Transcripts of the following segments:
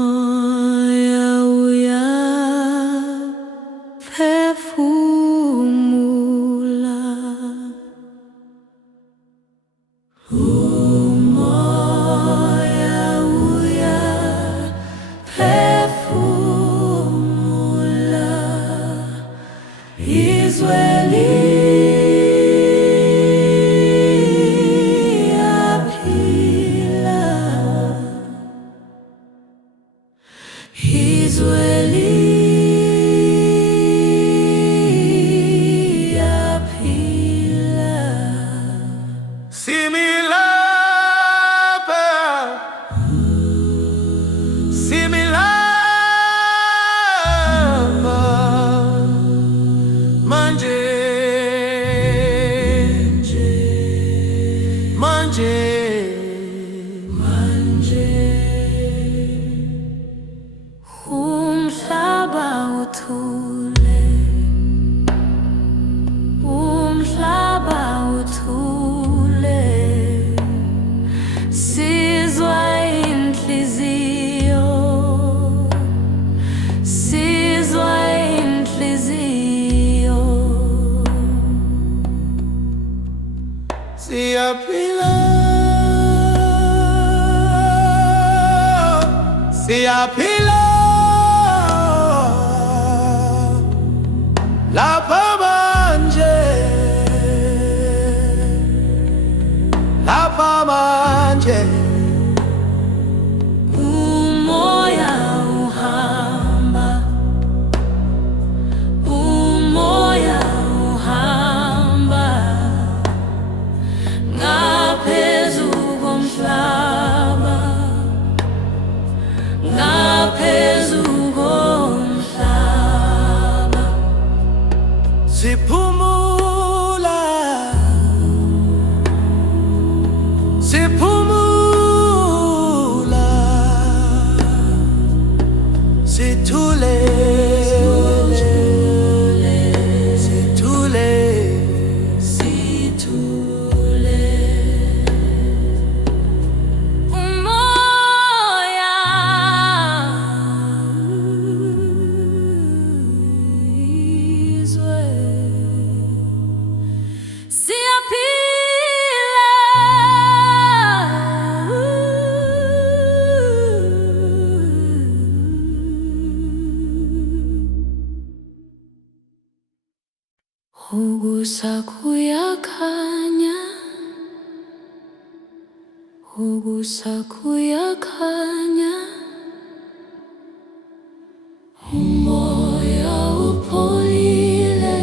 Umoya uyaphefumula, umoya uyaphefumula, izwe liyaphila, izwe liyaphila. Similapa, similapa, manje, manje, Manje umhlaba uthule, umhlaba uthule, sizwa inhliziyo, sizwa inhliziyo. siyaphila, siyaphila, lapha manje, lapha manje. Umoya uhamba, umoya uhamba, ngaphezu komhlaba, ngaphezu komhlaba. Siphumula, siphumula, sithule, sithule, Sithule, umoya, izwe, siyaphila, ukusa kuyakhanya, ukusa kuyakhanya, umoya upholile,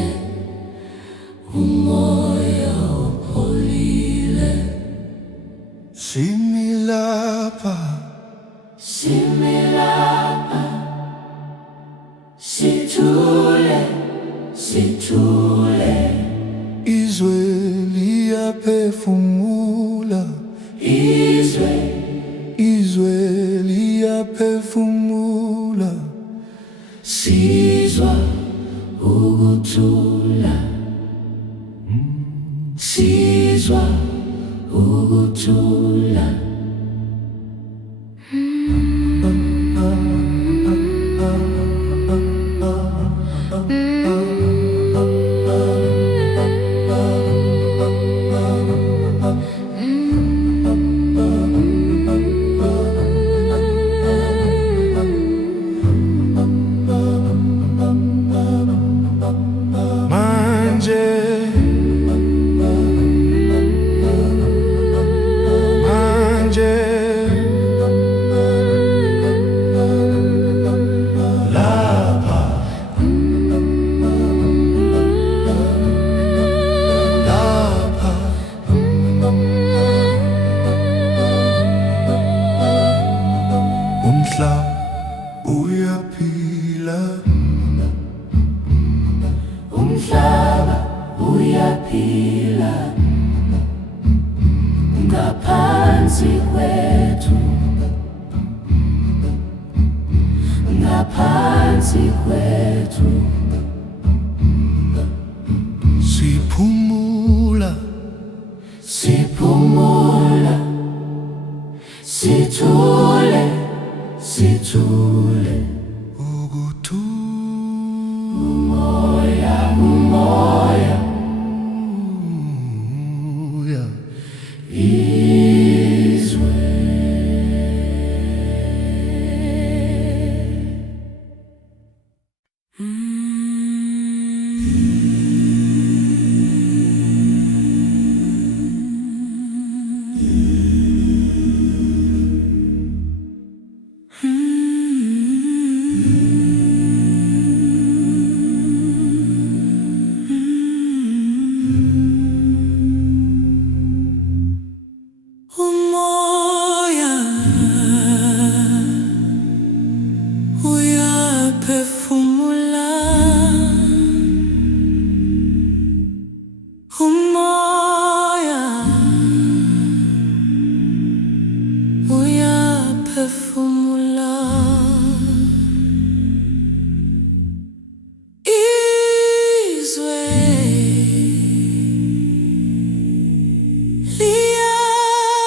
umoya upholile. similapa, Similapa, sithule, sithule, izwe liyaphefumula, izwe, izwe liyaphefumula, sizwa ukuthula, sizwa ukuthula. manje, manje, lapha, lapha, umhlaba uyaphila, Umhlaba uyaphila, ngaphansi kwethu, ngaphansi kwethu. siphumula, siphumula, sithula. sithule, sithule. Umoya, umoya, izwe. Umoya uyaphefumula, umoya uyaphefumula. Izwe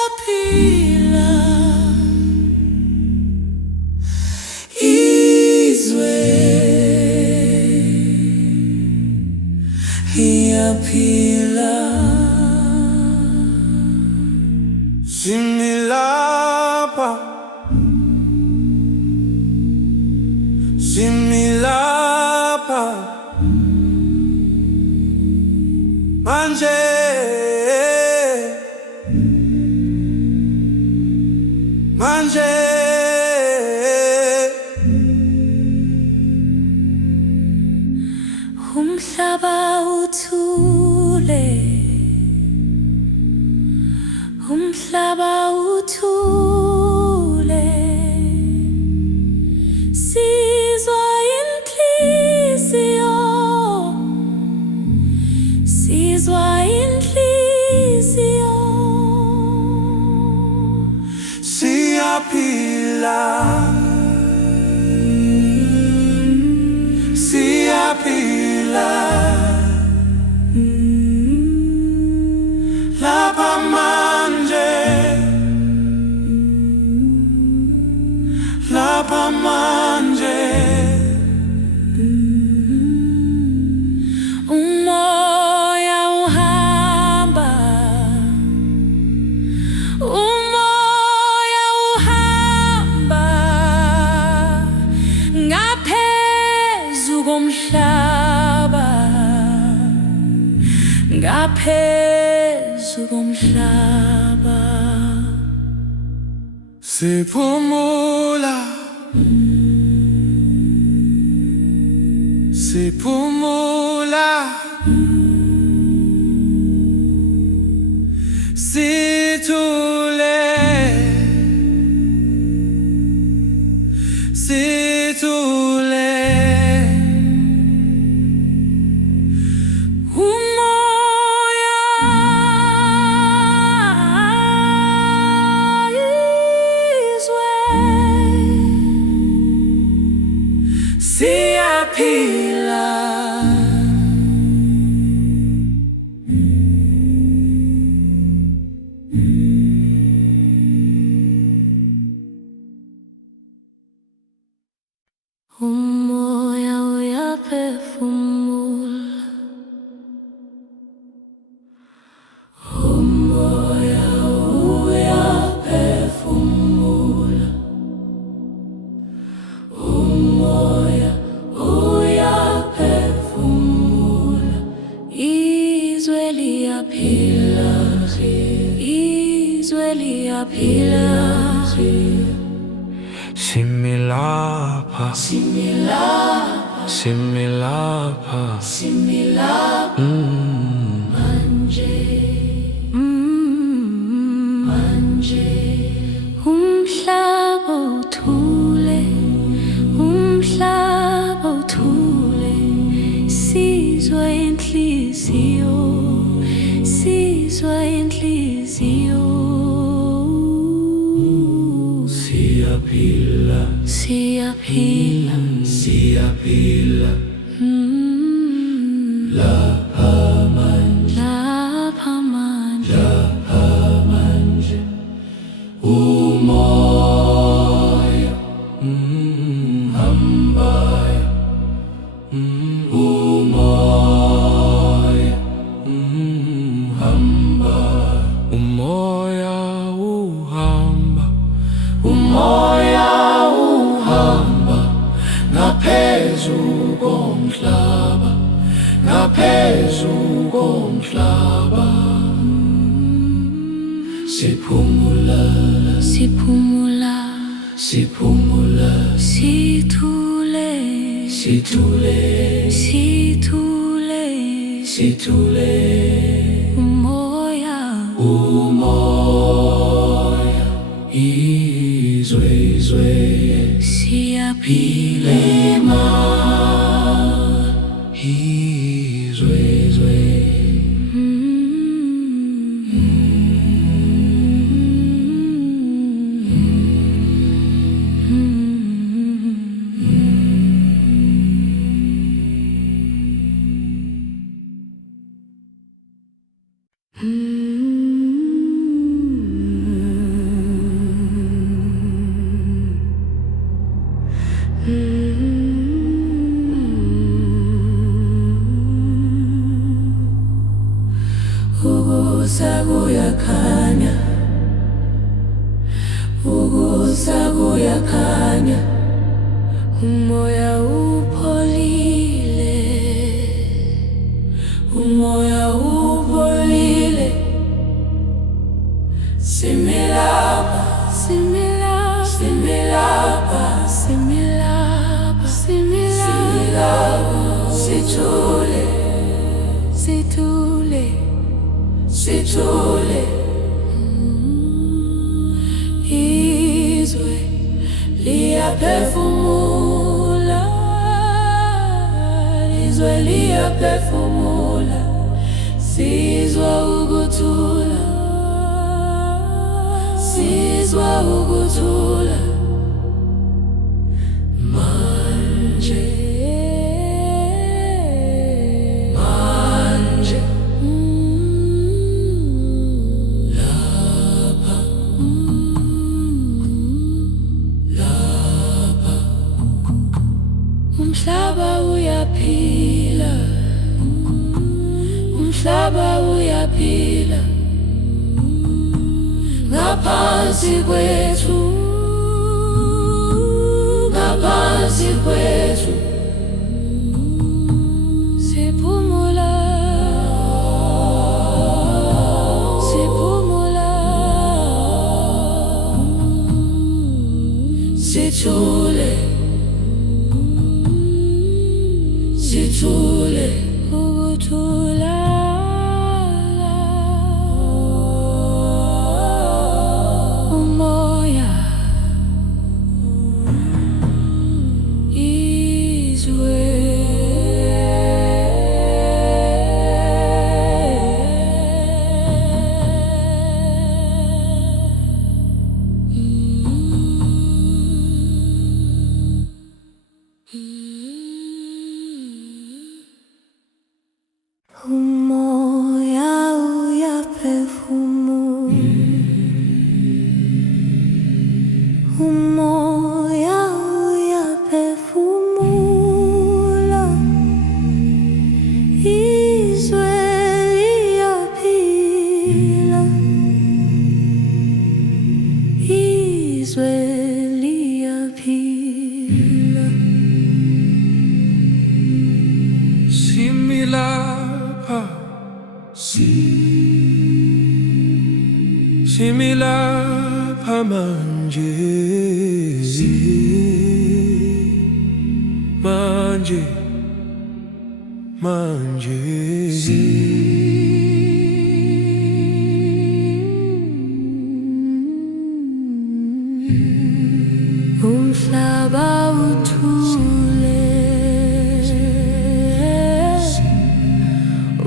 liyaphila, izwe liyaphila. Similapa, similapa, manje, manje. Umhlaba uthule, umhlaba uthule, sizwa inhliziyo, sizwa inhliziyo. Siyaphila, siyaphila, lapha manje, lapha manje. Umoya uhamba, umoya uhamba ngaphezu komhlaba, ngaphezu komhlaba. Siphumula, siphumula, sithule, sithule. Umoya, izwe Siyaphila, umoya uyaphefumula, Umoya uyaphefumula, umoya uyaphefumula. izwe liyaphila, izwe liyaphila. similapa, Similapa, similapa, similapa, manje, manje. Umhlaba uthule, umhlaba uthule, sizwa inhliziyo, sizwa inhliziyo. Siyaphila, Siyaphila, siyaphila, lapha manje, lapha manje. lapha manje. Umoya umoya uhamba ngaphezu komhlaba, ngaphezu komhlaba. Siphumula, siphumula, siphumula, sithule, sithule, sithule, sithule. umoya, umoya, izwe, izwe, siyaphila, ilema, izwe, izwe. Ukusa kuyakhanya, ukusa kuyakhanya, umoya upholile, umoya upholile. Similapha, similapha, similapha, similapha, similapha, sithule, sithule, sithule. izwe Liyaphefumula, izwe liyaphefumula. Sizwa ukuthula, sizwa ukuthula. Manje, manje, lapha, lapha. umhlaba uyaphila, Umhlaba uyaphila ngaphansi kwethu, ngaphansi kwethu. siphumula, siphumula, Sithule, sithule. ukuthula, umoya, izwe, umoya uyaphefumula, umoya uyaphefumula, izwe liyaphila, izwe liyaphila. Similapha, similapha manje, manje, manje. Umhlaba uthule,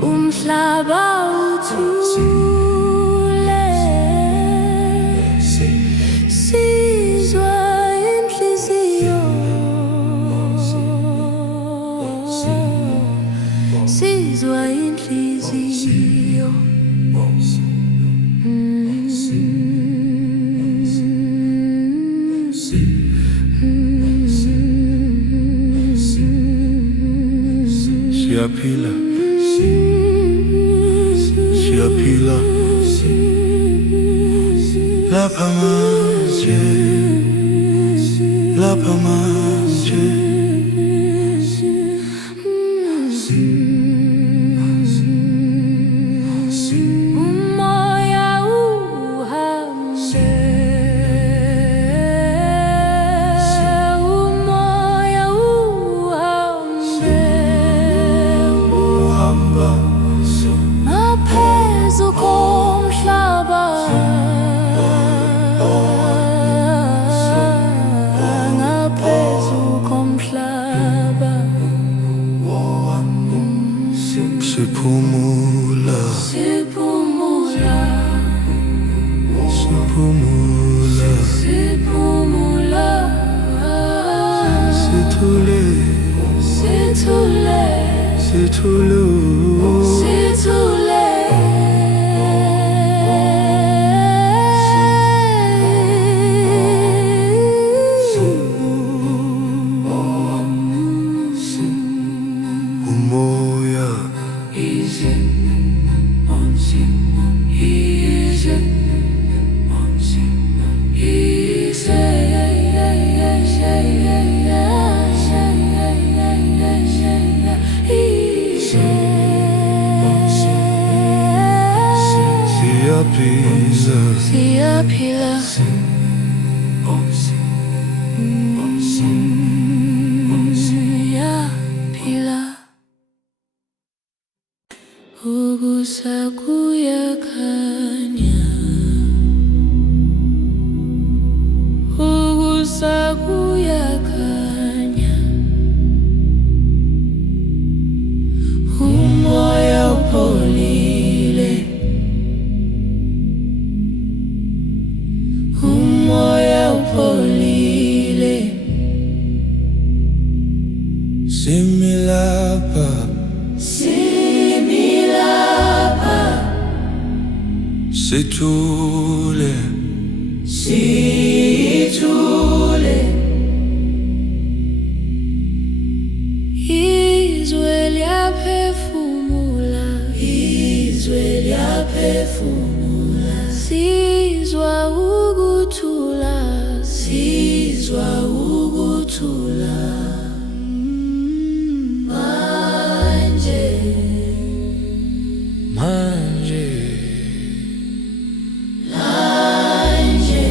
umhlaba uthule, sizwa inhliziyo, sizwa inhliziyo. Siyaphila, siyaphila lapha manje. lapha manje umoya uhambe, umoya uhambe, uhamba ngaphezu komhlaba, ngaphezu komhlaba, siphumula siphumula, siphumula siphumula, sithule sithule, sithule sithule. umoya siyaphila Siyaphila, siyaphila, ukusa kuyakhanya, ukusa kuyakhanya, umoya upholile, umoya upholile, similapha similapha, sithule sithule, izwe liyaphefumula, izwe liyaphefumula, sizwa ukuthula, sizwa ukuthula, manje manje manje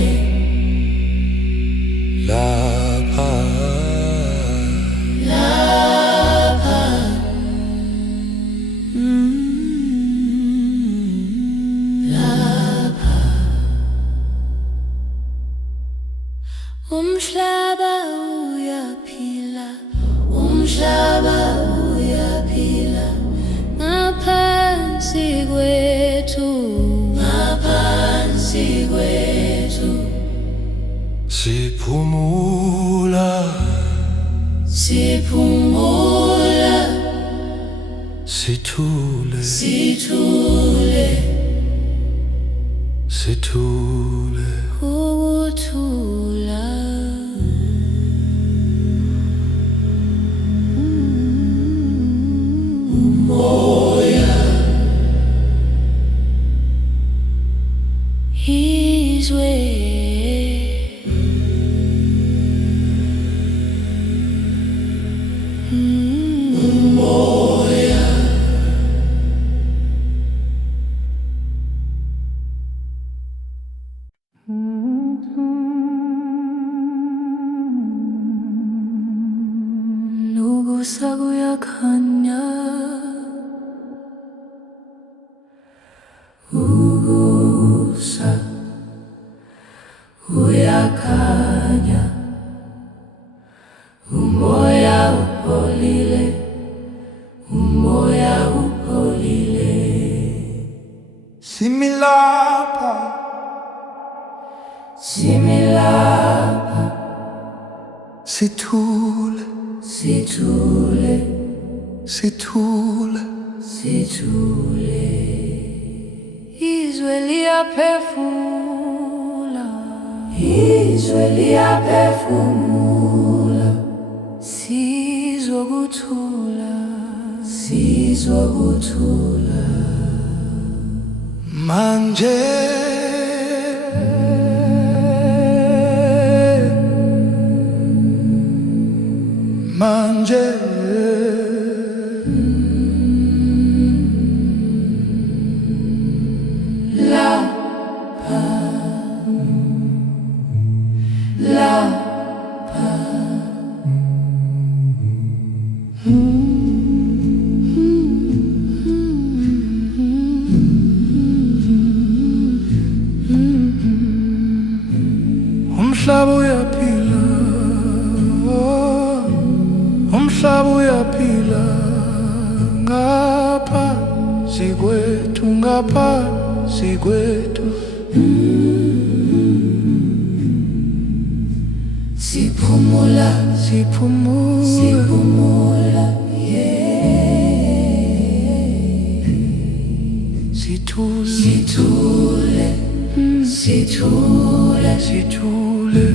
lapha lapha, lapha, umhlaba uyaphila, umhlaba uyaphila, ngaphansi kwethu, ngaphansi kwethu, siphumula siphumula, sithule sithule, sithule ukuthula. Umoya, izwe, umoya, ukusa kuyakhanya, ukusa kuyakhanya, umoya upholile, umoya upholile, similapha similapha, sithule sithule, sithule sithule, izwe liyaphefumula, izwe liyaphefumula, sizwa ukuthula, sizwa ukuthula, manje manje umhlaba uyaphila, umhlaba uyaphila ngapha sikwethu, ngapha sikwethu. Siphumula, Siphumula, siphumula, yeah. sithule, Sithule, sithule, sithule.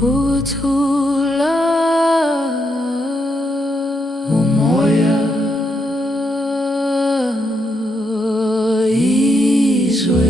uthula Umoya izwe.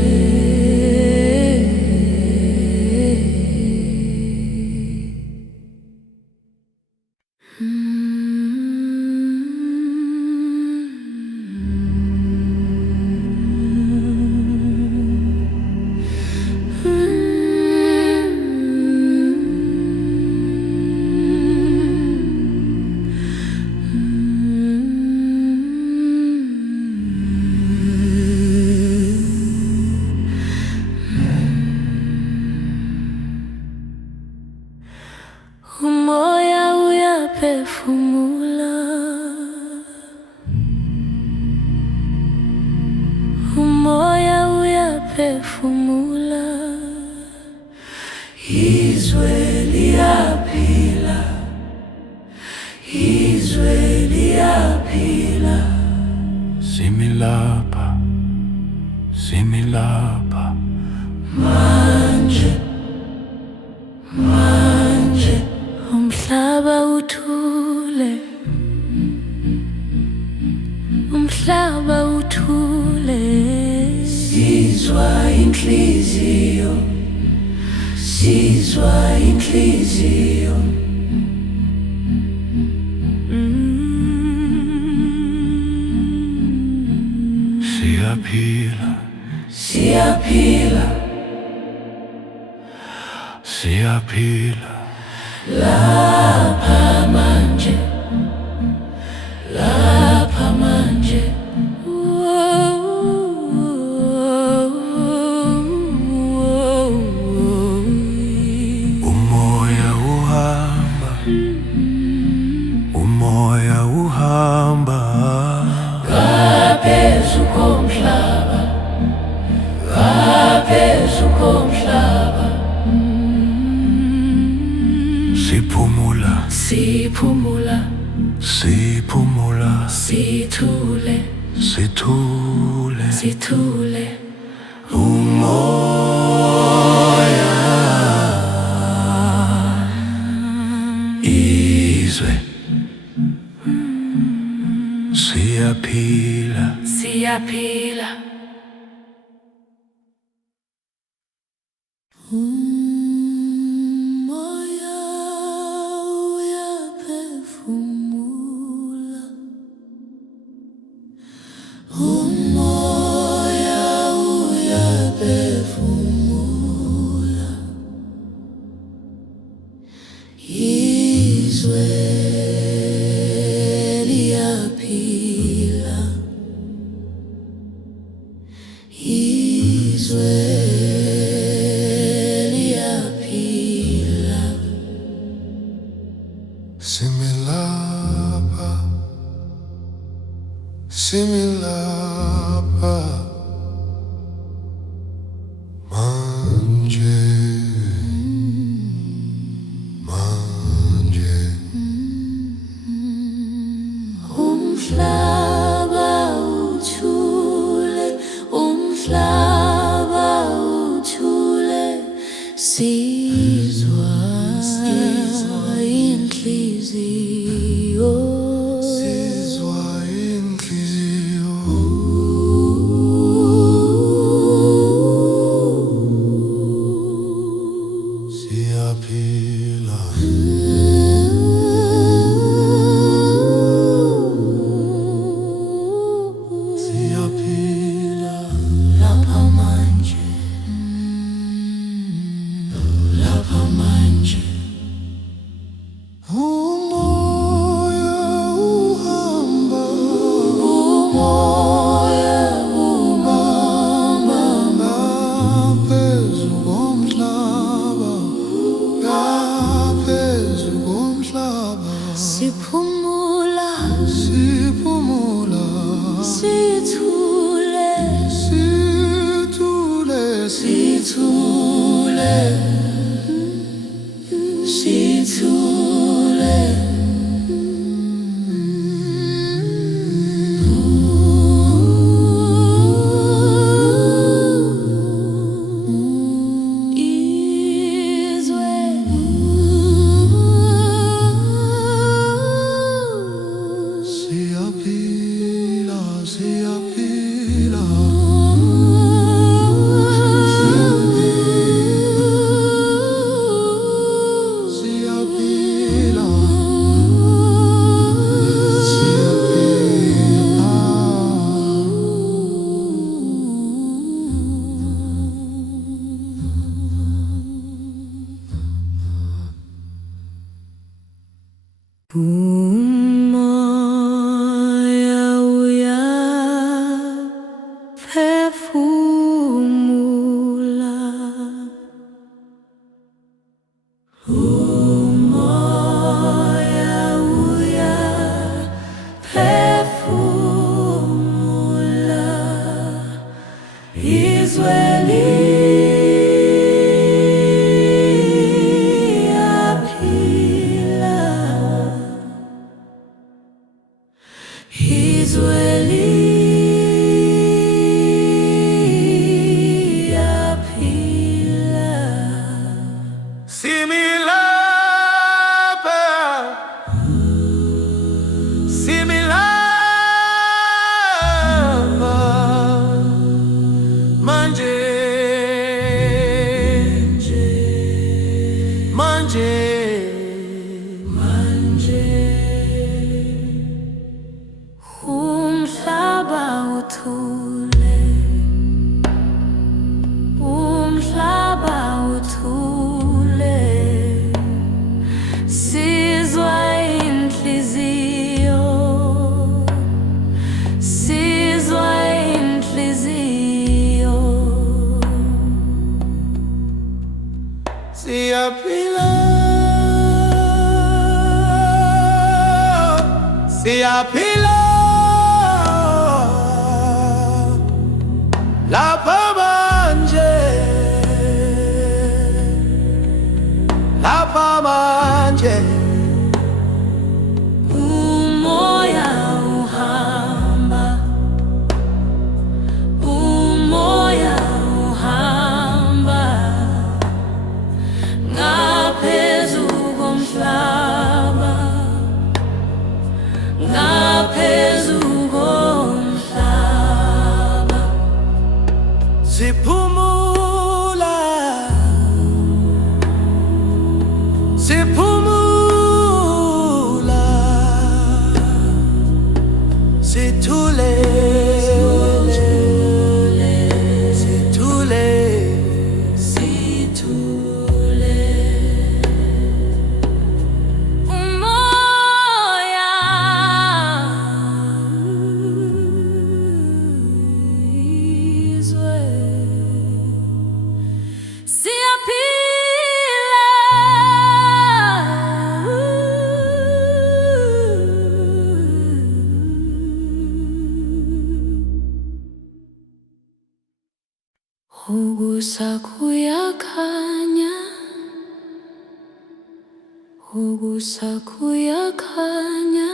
Umoya uyaphefumula, umoya uyaphefumula, izwe liyaphila, izwe liyaphila. similapha, similapha Manje, manje, umhlaba uthule, umhlaba uthule. Sizwa inhliziyo, sizwa inhliziyo. siyaphila, Siyaphila, siyaphila. lapha manje, lapha manje. Umoya uhamba, umoya uhamba. Ngaphezu komhlaba, ngaphezu komhlaba. Siphumula, Siphumula, siphumula, sithule, sithule. sithule. Umoya izwe siyaphila, Siyaphila. Umoya uyaphefumula, umoya uyaphefumula, izwe liyaphila, izwe liyaphila. similapha, similapha manje, manje. Umhlaba uthule, umhlaba uthule. Sizwa inhliziyo, Sizwa inhliziyo. Siyaphila, Umoya uyaphefumula, umoya uyaphefumula, izwe liyaphila, izwe liyaphila. Similapa, similapa, manje, manje, Manje umhlaba uthule, umhlaba uthule, sizwa inhliziyo, sizwa inhliziyo. siyaphila, siyaphila, lapha manje, lapha manje. Umoya uhamba, umoya uhamba, ngaphezu komhlaba, ngaphezu komhlaba. Siphumula, siphumula, sithule, sithule, Sithule, umoya, izwe, siyaphila, ukusa kuyakhanya, ukusa kuyakhanya,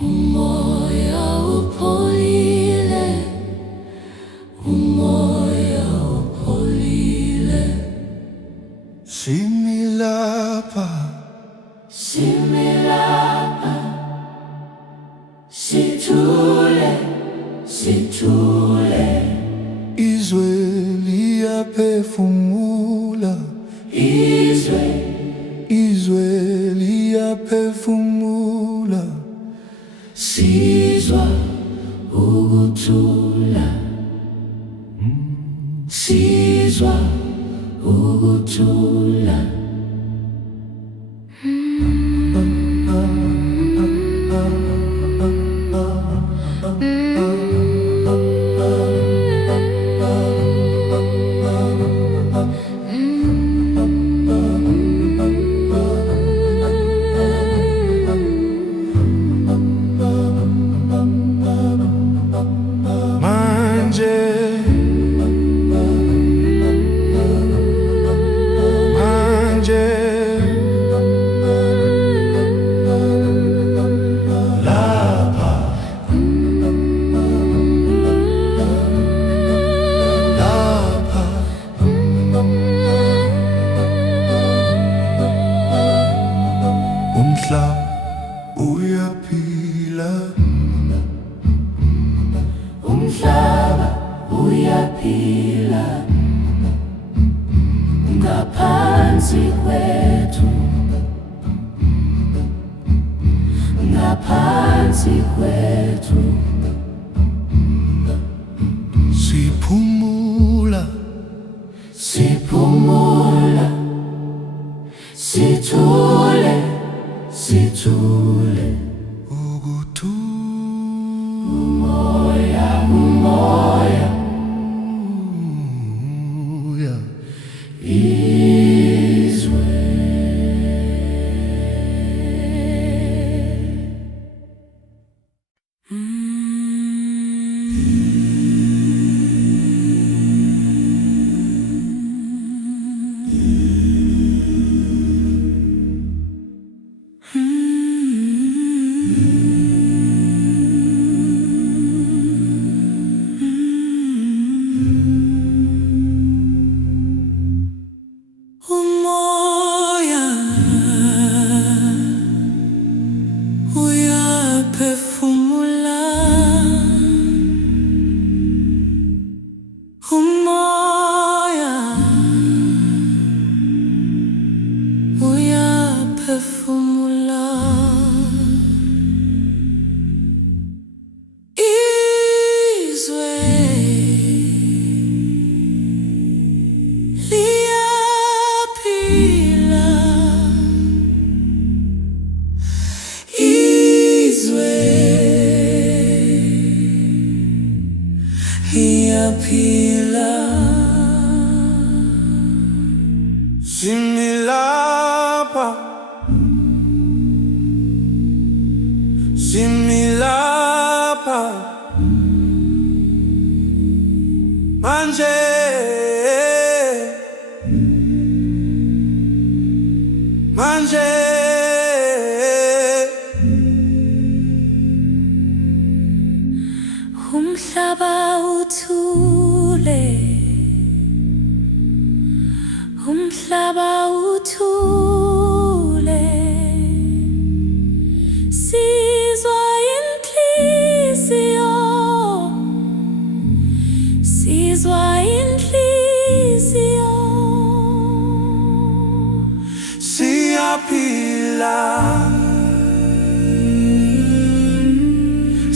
umoya upholile, umoya upholile, similapa, similapa, sithule, sithule, izwe liyaphefumula, izwe, izwe liyaphefumula, sizwa ukuthula, sizwa ukuthula. manje, manje, lapha, lapha, umhlaba uyaphila, Umhlaba uyaphila, ngaphansi kwethu, ngaphansi kwethu. siphumula, Siphumula, Sithule, sithule, umoya, umoya, izwe. Umoya uyaphefumula, umoya uyaphefumula, izwe liyaphila, izwe liyaphila. Similapa, similapa, manje, manje, Umhlaba uthule, umhlaba uthule, sizwa inhliziyo, sizwa inhliziyo, siyaphila,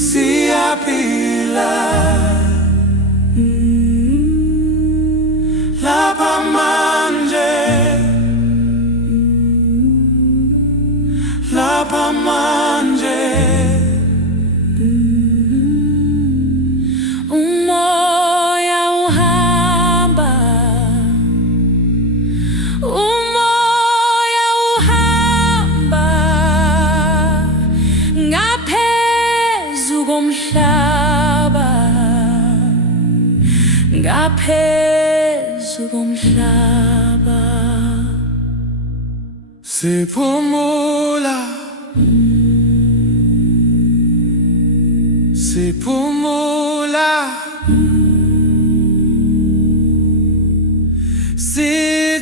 siyaphila, lapha manje, lapha manje, umoya uhamba, umoya uhamba, ngaphezu komhlaba, ngaphezu komhlaba. siphumula, siphumula,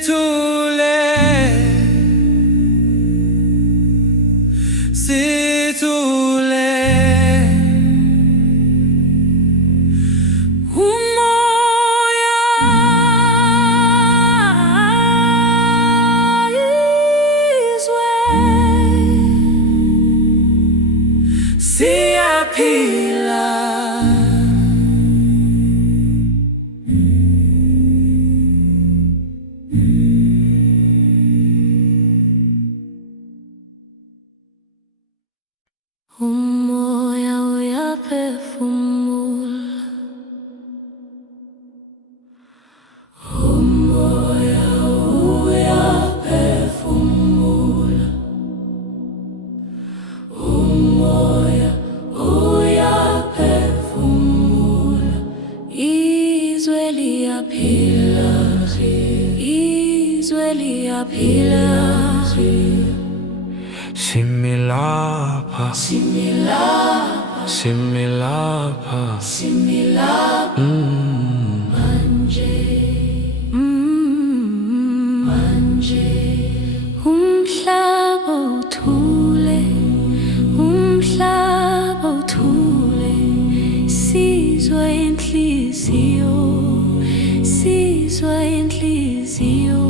sithule, sithule, Umoya, izwe, siyaphila, umoya uyaphefumula, Umoya uyaphefumula, umoya uyaphefumula, izwe liyaphila, izwe liyaphila. similapa, similapa, similapa, similapa, manje, manje, umhlaba uthule, umhlaba uthule, sizwa inhliziyo, sizwa inhliziyo,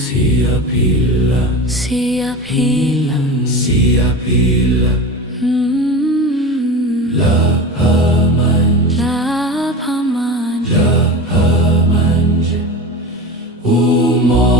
siyaphila, siyaphila, siyaphila, lapha manje, lapha manje, lapha manje, umoya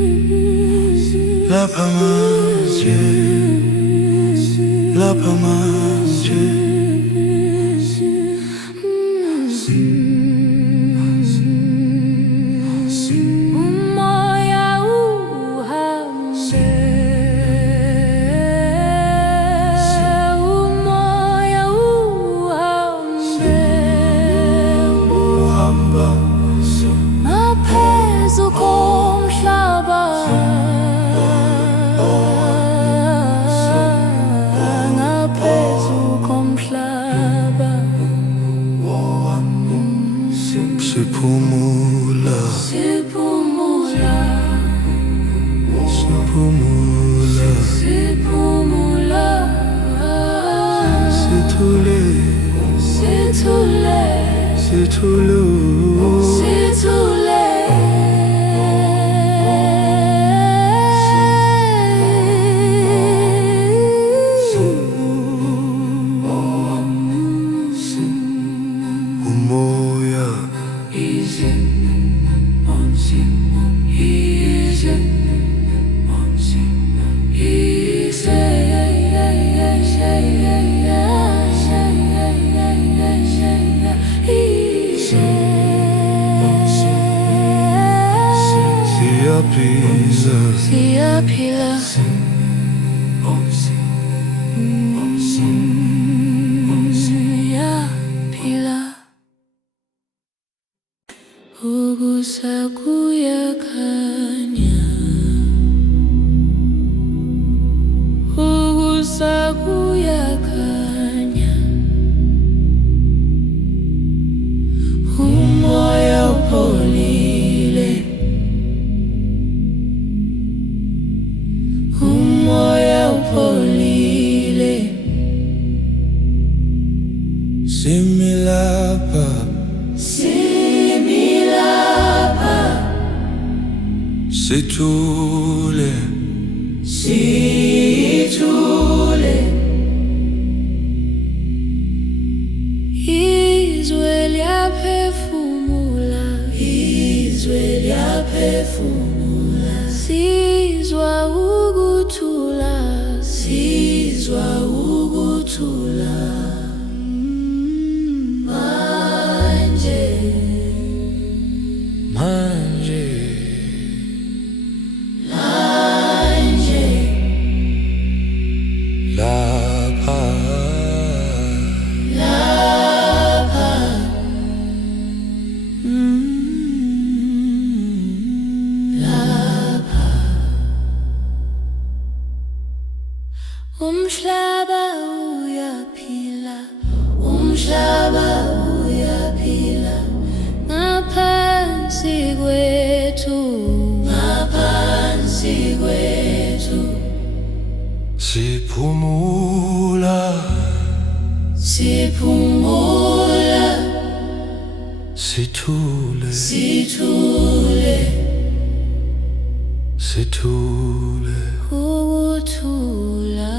lapha manje, lapha manje. Umoya uhambe, umoya uhambe, Uhamba ngaphezu komhlaba, ngaphezu komhlaba. siphumula, Siphumula, siphumula, siphumula, sithule, sithule, sithulu, sithule. umoya siyaphila, Siyaphila, siyaphila. Ukusa kuyakhanya, ukusa kuyakhanya. Umoya upholile, umoya upholile. similapha, Similapha, sithule, sithule, Izwe liyaphefumula, izwe liyaphefumula, sizwa ukuthula, sizwa ukuthula. Manje, manje, manje, lapha, lapha, lapha. umhlaba uyaphila, Umhlaba uyaphila, ngaphansi kwethu, ngaphansi kwethu. siphumula, Siphumula, sithule, sithule, sithule, ukuthula.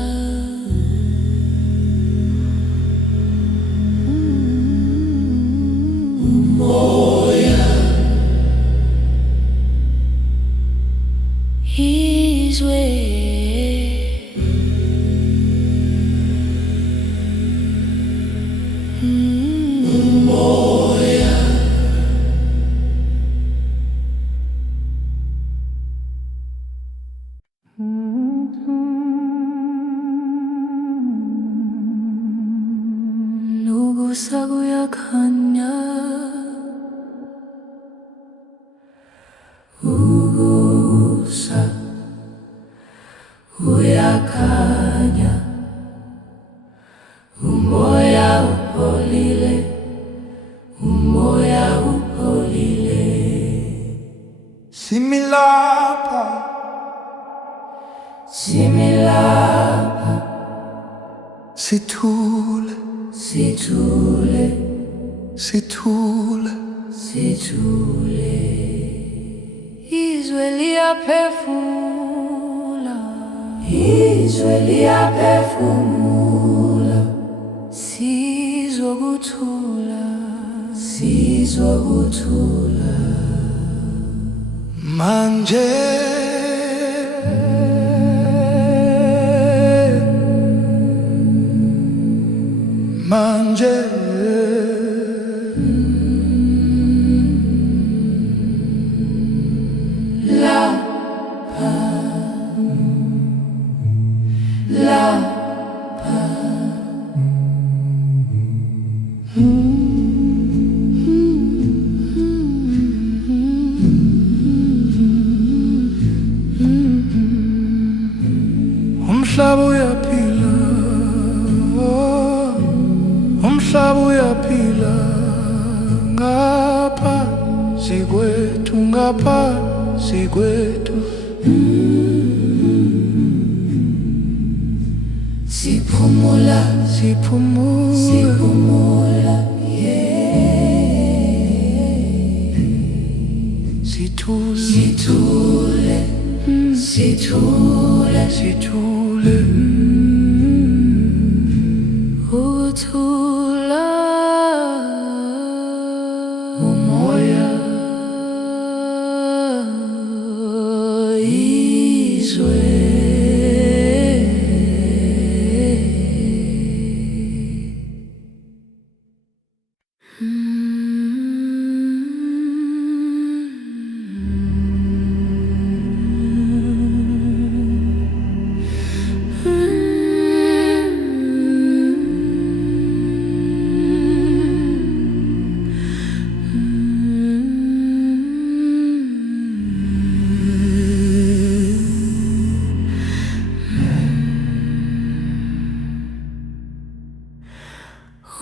umoya, Izwe umoya. ukusa kuyakhanya, Ukusa kuyakhanya, umoya upholile, umoya upholile. similapha, Similapha, sithule, sithule, sithule, sithule. izwe liyaphefumula, Izwe liyaphefumula, sizwa ukuthula, sizwa ukuthula. manje, Umhlaba uyaphila, umhlaba uyaphila ngaphansi kwethu, ngaphansi kwethu. Siphumula, Siphumula, siphumula, yeah. Sithule, Sithule, sithule, sithule. Ukuthula Umoya izwe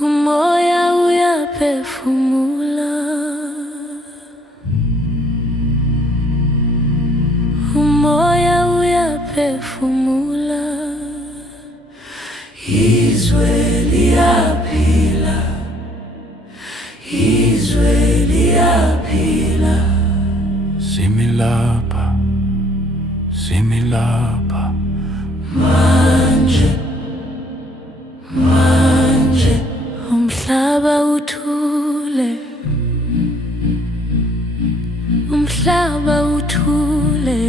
umoya uyaphefumula, umoya uyaphefumula, izwe liyaphila, izwe liyaphila. Similapha, similapha. Manje, manje, umhlaba uthule, umhlaba uthule,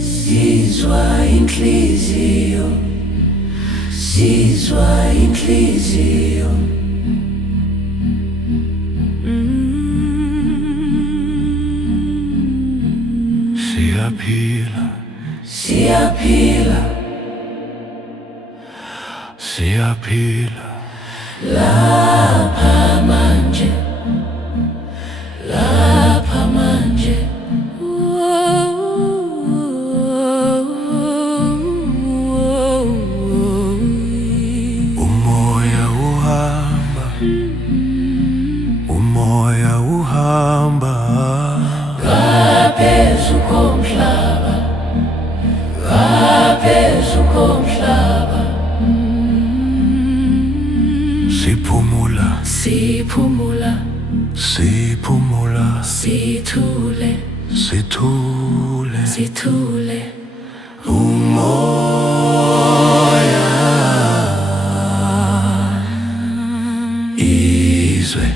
sizwa inhliziyo, sizwa inhliziyo. Siyaphila, Siyaphila, siyaphila. lapha manje, lapha manje. Umoya uhamba, umoya uhamba. Ngaphezu komhlaba, ngaphezu komhlaba. Siphumula, Siphumula, siphumula. sithule, Sithule, sithule. umoya izwe.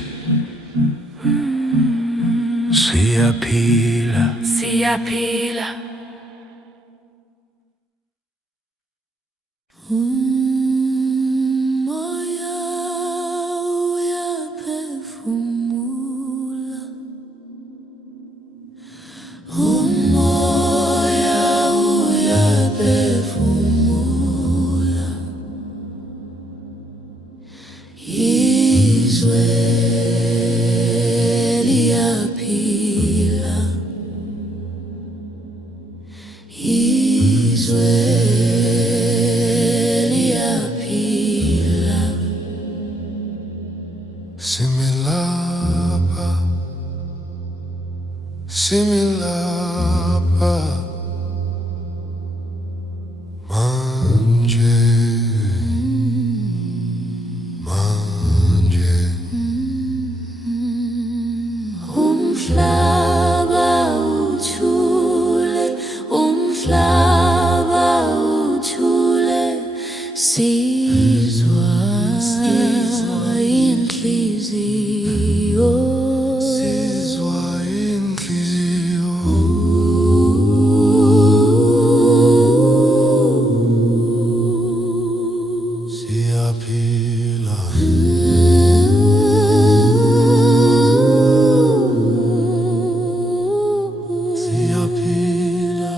Siyaphila, Siyaphila, umoya uyaphefumula, umoya uyaphefumula, izwe liyaphila, izwe liyaphila. similapha, similapha. Manje, manje. Umhlaba uthule, umhlaba uthule, sizwa inhliziyo, Sizwa inhliziyo. Siyaphila, siyaphila.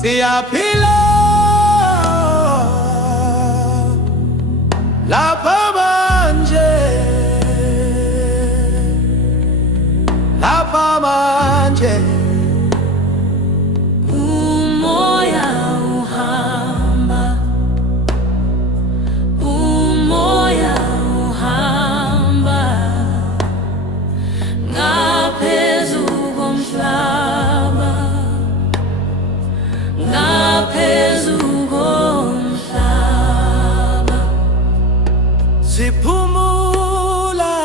Siyaphila lapha manje, lapha manje. Umoya uhamba, umoya uhamba ngaphezu komhlaba, ngaphezu komhlaba. Siphumula,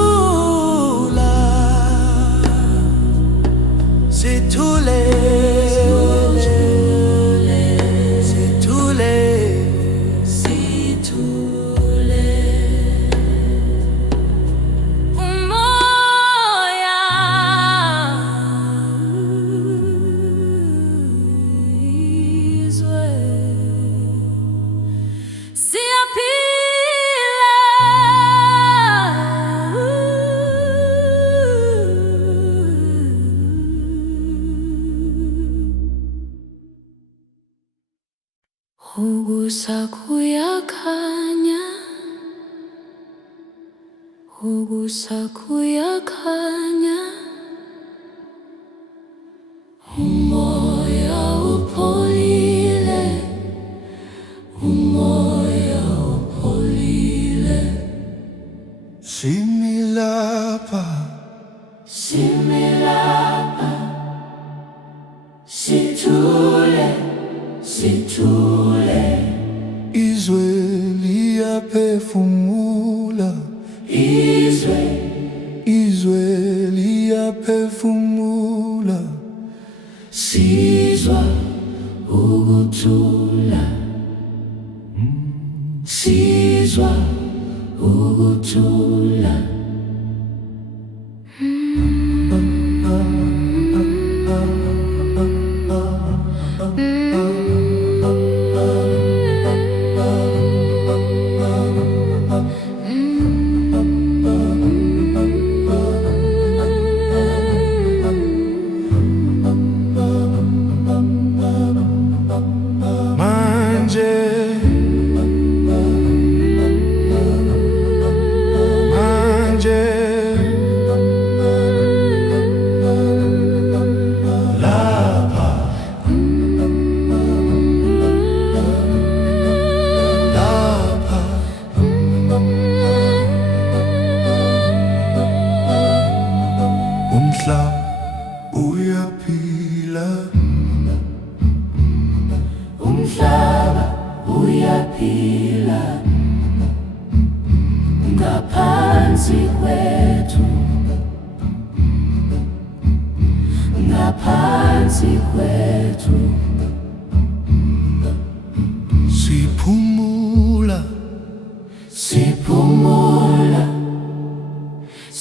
siphumula, sithule, sithule, Sithule umoya, izwe siyaphila, ukusa kuyakhanya, ukusa kuyakhanya, umoya upholile, umoya upholile. similapha, Similapha, sithule, sithule, izwe liyaphefumula, izwe izwe liyaphefumula, sizwa ukuthula, sizwa ukuthula. manje, umhlaba uyaphila ngaphansi kwethu, ngaphansi kwethu. Siphumula, siphumula,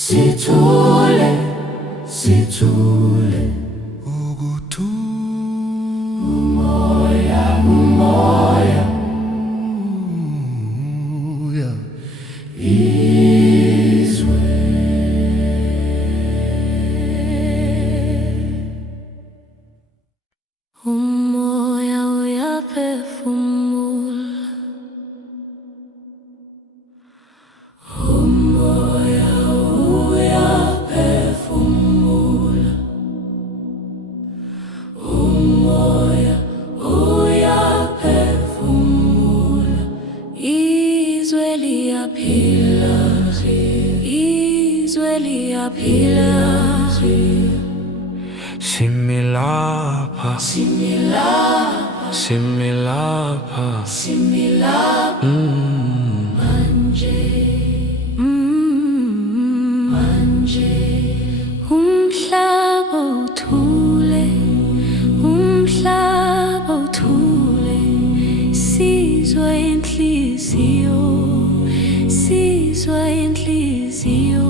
sithule, sithule. Umoya, umoya, izwe. Umoya uyaphefumula, Umoya uyaphefumula, umoya uyaphefumula. izwe liyaphila, izwe liyaphila. Similapha, Similapha, similapha, similapha. Manje, manje. Umhlaba uthule, umhlaba uthule. Sizwa inhliziyo, sizwa inhliziyo.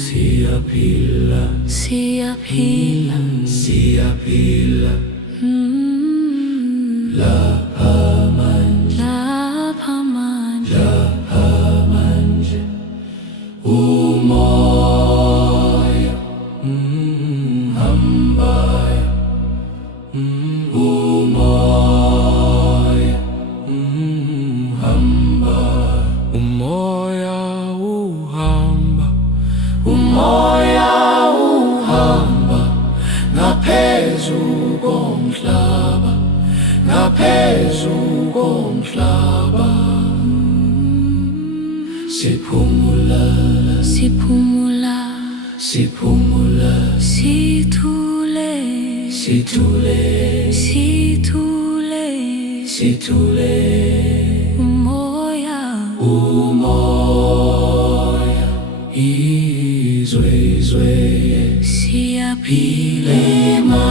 Siyaphila, Siyaphila, siyaphila. Lapha manje, lapha manje. lapha manje. Umoya, hambaya. Umoya, hambaya. umoya uhamba, Umoya uhamba ngaphezu komhlaba, ngaphezu komhlaba. Siphumula, Siphumula, siphumula, sithule, sithule, sithule. sithule. Umoya, Umoya, izwe, izwe. siyaphila. Lema